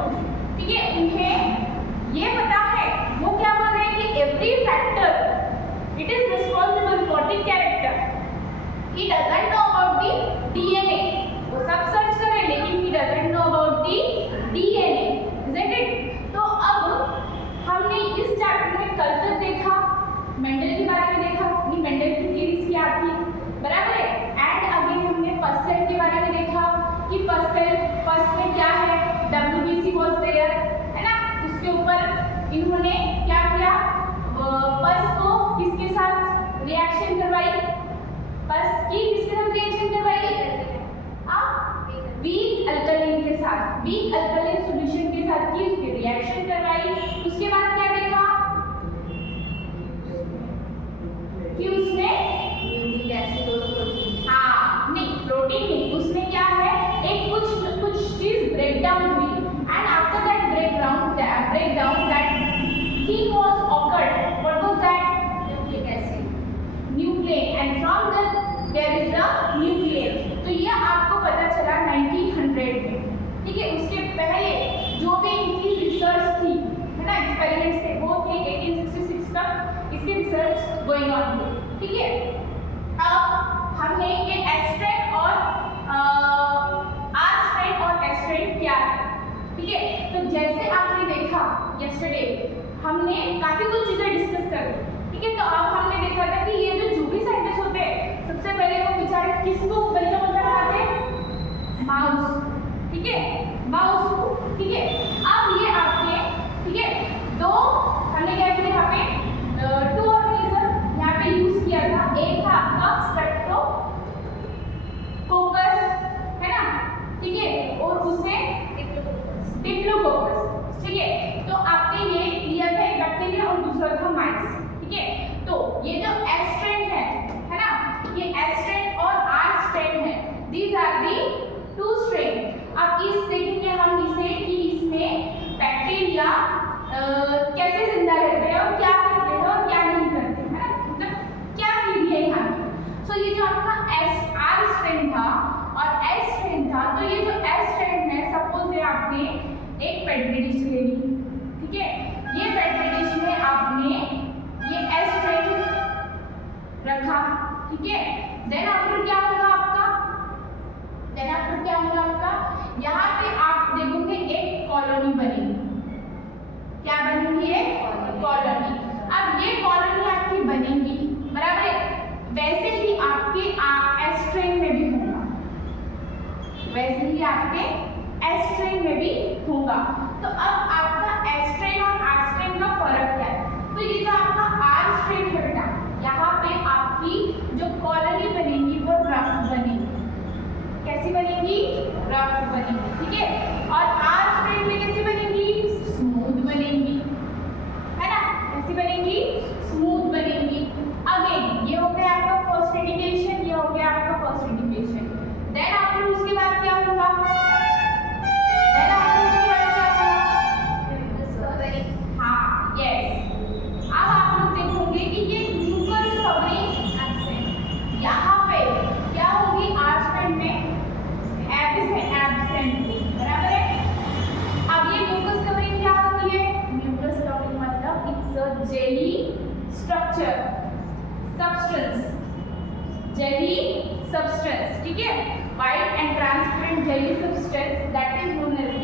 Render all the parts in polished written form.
Topology, ठीक है। उन्हें ये पता है, वो क्या बोल रहे हैं कि every factor it is responsible for the character, he doesn't know about the DNA, वो सब सर्च करें लेकिन he doesn't know about the DNA, isn't it. तो अब हमने इस चैप्टर में कल तक देखा मेंडल के बारे में, देखा कि मेंडल की थ्योरीज क्या थी, बराबर है। एंड अगेन हमने पस्सेल के बारे में देखा कि पस में क्या है, WBC वाज देयर, है ना। उसके ऊपर इन्होंने क्या किया, पस को किसके साथ रिएक्शन करवाई, पस की किसके साथ रिएक्शन करवाई, वीक अल्कलीन के साथ, वीक अल्कलीन सॉल्यूशन के साथ की उसकी रिएक्शन करवाई। उसके बाद क्या देखा कि उसने न्यूक्लिक एसिड और प्रोटीन, हाँ नहीं प्रोटीन नहीं, उसने क्या है एक कुछ चीज ब्रेक डाउन हुई and after that break down that thing was occurred, what was that, nucleic acid, nucleon, and from that there is the nucleus. तो ये आपको पता चला 1900 में, ठीक है। उसके पहले जो भी इनकी रिसर्च थी, है ना, एक्सपेरिमेंट्स थे, वो थे 1866 तक इसकी रिसर्च गोइंग ऑन थी, ठीक है। अब हमने ये एस्ट्रेन और आर स्ट्रेन और एस्ट्रेन क्या है, ठीक है। तो जैसे आपने देखा यस्टरडे हमने काफी कुछ चीजें डिस्कस कर ली, ठीक है। तो अब हमने देखा था कि ये जो भी साइंटिस्ट होते हैं सबसे पहले वो बेचारे किसको बच्चा बनाते हैं, माउस, ठीक है, माउस को, ठीक है। अब ये आपके, ठीक है, दो हमने क्या किया यहाँ पे, टू ऑर्गेनिज्म यहाँ पे यूज किया था, एक था आपका स्ट्रेप्टोकोकस, है ना, ठीक है, और उससे डिप्लोकोकस, ठीक है। तो आपने ये लिया था एक बैक्टीरिया और दूसरा था माइस, ठीक है। तो ये जो एस्ट्रेन है ना, ये एस्ट्रेन और आर स्ट्रेन है, these are the two strain. अब इस देखेंगे हम इसे कि इसमें बैक्टीरिया कैसे जिंदा रहते हैं और क्या करते हैं और क्या नहीं करते, है ना, मतलब क्या थ्योरी है यहाँ की। सो ये जो आपका आर स्ट्रेन था और एस स्ट्रेन था, तो ये जो एस स्ट्रेन है, सपोज ये आपने एक पेट्री डिश ले ली, ठीक है, ये पेट्री डिश में आपने ये एस स्ट्रेन रखा, ठीक है। देन आफ्टर क्या होगा आपका, यहाँ पे आप देखोगे एक कॉलोनी बनेगी, क्या बनेगी, एक कॉलोनी। अब ये कॉलोनी आपकी बनेगी, बराबर है, वैसे ही आपके एस्ट्रेन में भी होगा, वैसे ही आपके एस्ट्रेन में भी होगा। तो अब आपका एस्ट्रेन और आर्स्ट्रेन का फर्क क्या है, तो ये जो आपका आर स्ट्रेन है बेटा, यहाँ पे आपकी जो कॉलोनी बनेगी वो रफ बनेगी, कैसी बनेगी, रफ बनेगी, ठीक है। और आर स्ट्रेन में कैसी बनेगी, स्मूथ बनेगी, है ना, कैसी बनेगी, स्मूथ बनेगी। अगेन ये हो गया आपका फर्स्ट इंडिकेशन, ये हो गया आपका फर्स्ट इंडिकेशन। देन आफ्टर उसके बाद क्या होगा, हाँ यस, अब आप लोग देखोगे कि ये म्यूकस कवरिंग एब्सेंट, यहाँ पे क्या होगी, आर स्ट्रेन में एब्सेंट, बराबर है। अब ये म्यूकस कवरिंग क्या होती है, म्यूकस कवरिंग मतलब it's a jelly structure, substance, jelly substance, ठीक है, white and transparent jelly substance that is known as the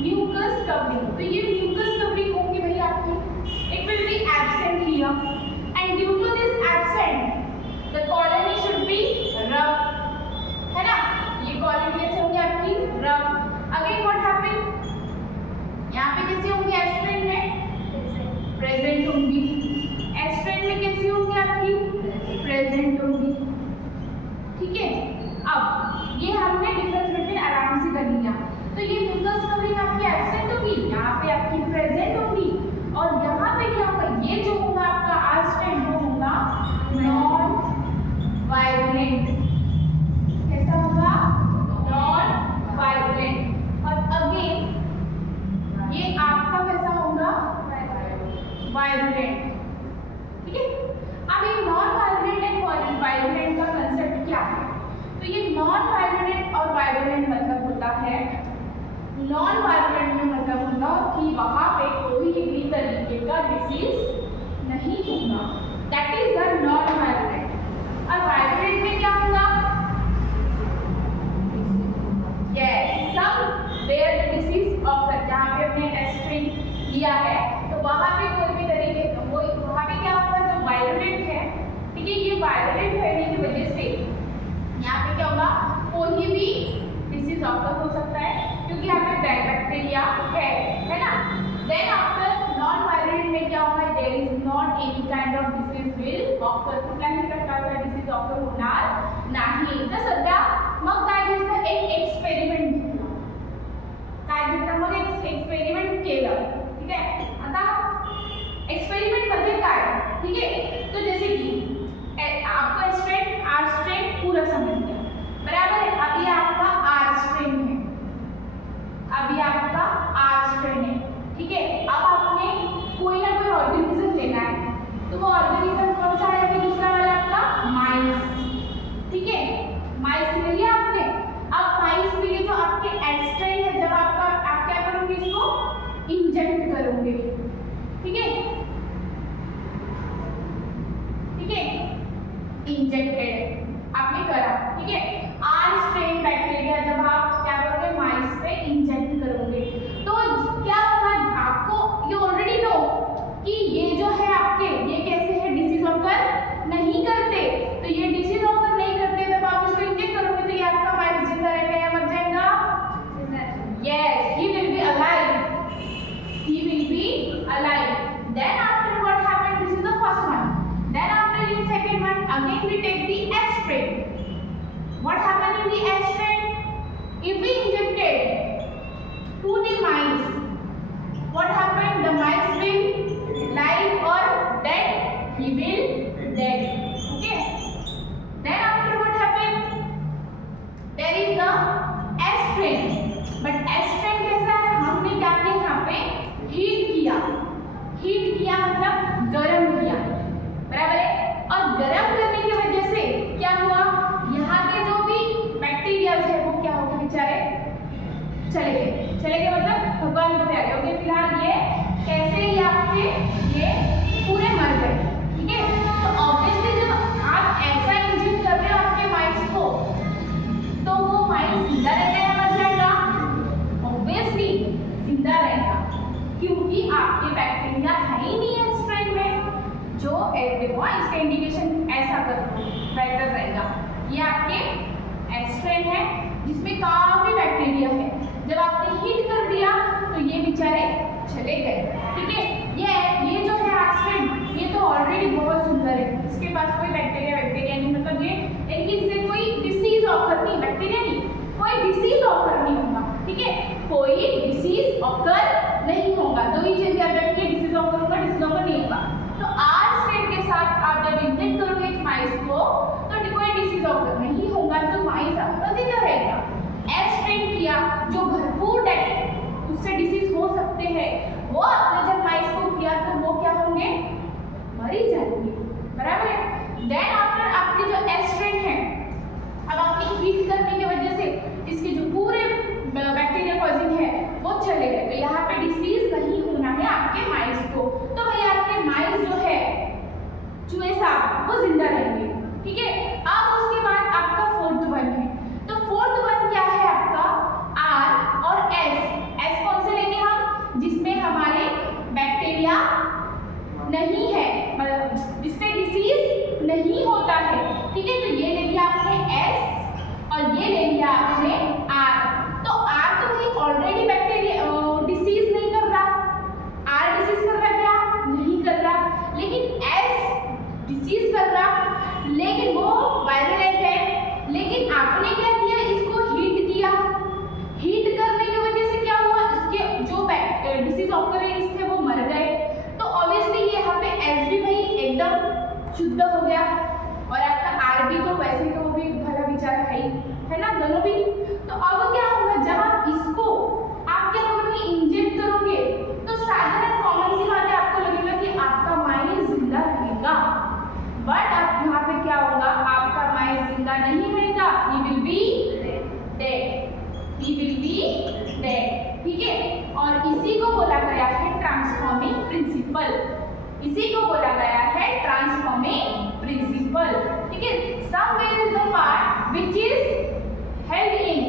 mucus covering. तो ये म्यूकस कवरिंग होगी भाई आपकी, it will be absent here and due to this absent the colony should be rough, है ना, ये colony कैसे होंगी आपकी, rough। again what happen, यहाँ पे कैसे होंगी, एस्ट्रेन में प्रेजेंट होंगी, एस्ट्रेन में कैसी होंगी आपकी, प्रेजेंट होंगी, ठीक है। अब ये हमने डिफरेंस बिटवीन आराम से कर लिया। तो ये म्यूकस कवरिंग आपकी एब्सेंट होगी, यहाँ पे आपकी प्रेजेंट होगी, और यहाँ पे क्या होगा, ये जो होगा आपका आर स्ट्रेन वो होगा नॉन वाइब्रेंट, कैसा होगा, नॉन वाइब्रेंट। और अगेन ये आपका कैसा होगा, वाइब्रेंट, ठीक है। अब ये नॉन वाइब्रेंट और वाइब्रेंट का कंसेप्ट क्या है, तो ये नॉन वाइब्रेंट और वाइब्रेंट मतलब होता है नॉन वायलेंट में मतलब होगा कि वहाँ पे कोई भी तरीके का डिसीज नहीं होगा, that is the non violent. और वायलेंट में क्या होगा? Yes, somewhere the disease occur, जहाँ पे अपने एस्ट्रिन लिया है तो वहाँ पे कोई भी तरीके का वो वहाँ पे क्या होगा? जो वायलेंट है, ठीक है, ये वायलेंट रहने की वजह से यहाँ पे क्या होगा? कोई भी डिसीज ऑकर हो सकता है क्योंकि यहाँ पे बैक्टीरिया है ना। देन आफ्टर नॉन वायलेंट में क्या होगा? There is not any kind of disease will occur, कुठल्याही प्रकारचा डिसीज ऑकर होणार नाही। तर सध्या मग काय घेतलं? एक एक्सपेरिमेंट घेतला, काय घेतलं? मग एक एक्सपेरिमेंट केलं, ठीक आहे। आता एक्सपेरिमेंट मध्ये काय, ठीक है, तो जैसे कि आपको स्ट्रेन आर स्ट्रेन पूरा समझ गया, बराबर है। अब ये आपका आर स्ट्रेन है, अब ये आपका आर स्ट्रेन है, ठीक है। अब आपने कोई ना कोई ऑर्गेनिज्म लेना है, तो वो ऑर्गेनिज्म कौन सा है? अभी दूसरा वाला आपका माइस, ठीक है, माइस ले लिया आपने। अब माइस में ये जो आपके एस्ट्रेन है, जब आप क्या करोगे? इसको इंजेक्ट करोगे, ठीक है, ठीक है, इंजेक्टेड आपने करा, ठीक है। आर स्ट्रेन बैक्टीरिया जब आप क्या करोगे? माइस पे इंजेक्ट करोगे तो क्या होगा? आपको ये ऑलरेडी नो कि ये जो है आपके ये कैसे है? डिसीज ऑकर नहीं करते, तो ये डिसीज ऑकर नहीं करते, तब आप इसको इंजेक्ट करोगे तो ये आपका माइस जिंदा रहेगा या मर जाएगा? Yes, he will be alive, he will be alive. Then after what happened? This is the first one. Then after in second one, again we take the aspirin. What happened in the aspirin? If we injected to the mice, what happened? The mice will live or dead? He will dead. Okay. Then after what happened? There is a aspirin. But aspirin कैसा है? हमने क्या किया यहाँ पे? Heat किया मतलब गरम किया, बराबर है। और गरम करने की वजह से क्या हुआ? यहाँ के जो भी बैक्टीरियाज है वो क्या हो गए? बेचारे चले गए मतलब भगवान को प्यारे हो गए। फिलहाल ये कैसे ही आपके ये पूरे मर गए, ठीक है। तो ऑब्वियसली जब आप ऐसा इंजेक्ट कर रहे हो आपके माइस को, तो वो माइस जिंदा रहता है, मर जाएगा? ऑब्वियसली जिंदा रहेगा, क्योंकि आपके बैक्टीरिया है ही नहीं है स्ट्रेन में। जो देखो इसका इंडिकेशन ऐसा करो, बेटर रहेगा। ये आपके एस्ट्रेन है जिसमें काफी बैक्टीरिया है, जब आपने हीट कर दिया तो ये बेचारे चले गए, ठीक है। ये जो है एस्ट्रेन, ये तो ऑलरेडी बहुत सुंदर है, इसके पास कोई बैक्टीरिया नहीं, मतलब ये इससे कोई डिसीज ऑकर नहीं, बैक्टीरिया नहीं, कोई डिसीज ऑकर नहीं होगा, ठीक है। कोई डिसीज ऑकर नहीं होगा, दो ही चीज याद रखिए, डिसीज ऑकर होगा, डिसीज ऑकर नहीं होगा। तो आर स्ट्रेन के साथ आप जब इंजेक्ट करोगे एक माइस को तो कोई डिसीज ऑकर नहीं होगा, तो माइस आपका जिंदा रहेगा। एस स्ट्रेन किया जो भरपूर उससे डिसीज हो सकते हैं, वो आपने जब माइस को किया तो वो क्या होंगे? मर ही जाएंगे, बराबर है। देन आफ्टर आपके जो एस स्ट्रेन है, अब आपकी हीट करने की वजह से इसके जो पूरे बैक्टीरिया कॉजिंग है वो चले गए, तो यहाँ पे डिसीज नहीं होना है आपके माइस को, तो भाई आपके माइस जो है चूहे साहब वो जिंदा रहेंगे, ठीक है। अब उसके बाद आपका फोर्थ वन है, तो फोर्थ वन क्या है आपका? आर और एस कौन से लेंगे हम? जिसमें हमारे बैक्टीरिया नहीं है, मतलब जिससे डिसीज नहीं होता है, ठीक है। तो ये ले लिया आपने एस और ये ले लिया आपने आर। तो आर तो भाई ऑलरेडी बैक्टीरिया डिसीज नहीं कर रहा, आर डिसीज कर रहा क्या? नहीं कर रहा, लेकिन एस डिसीज कर रहा, लेकिन वो वायरलेंट है। लेकिन आपने क्या किया? इसको हीट किया, हीट करने की वजह से क्या हुआ? इसके जो डिसीज ऑकर है इससे वो मर गए, तो ऑब्वियसली यहाँ पे एस भी भाई एकदम शुद्ध हो गया, और आपका आर भी तो वैसे तो वो भी भला बेचारा है ना, दोनों भी। तो अब क्या होगा? जब आप इसको आप क्या करोगे? इंजेक्ट करोगे, तो साधारण कॉमन सी बात है, आपको लगेगा कि आपका माइस जिंदा रहेगा, बट अब यहाँ पे क्या होगा? आपका माइस जिंदा नहीं रहेगा, he will be dead, he will be dead। Principle, इसी को बोला गया है ट्रांसफॉर्मिंग प्रिंसिपल। ठीक है, somewhere is the part which is held in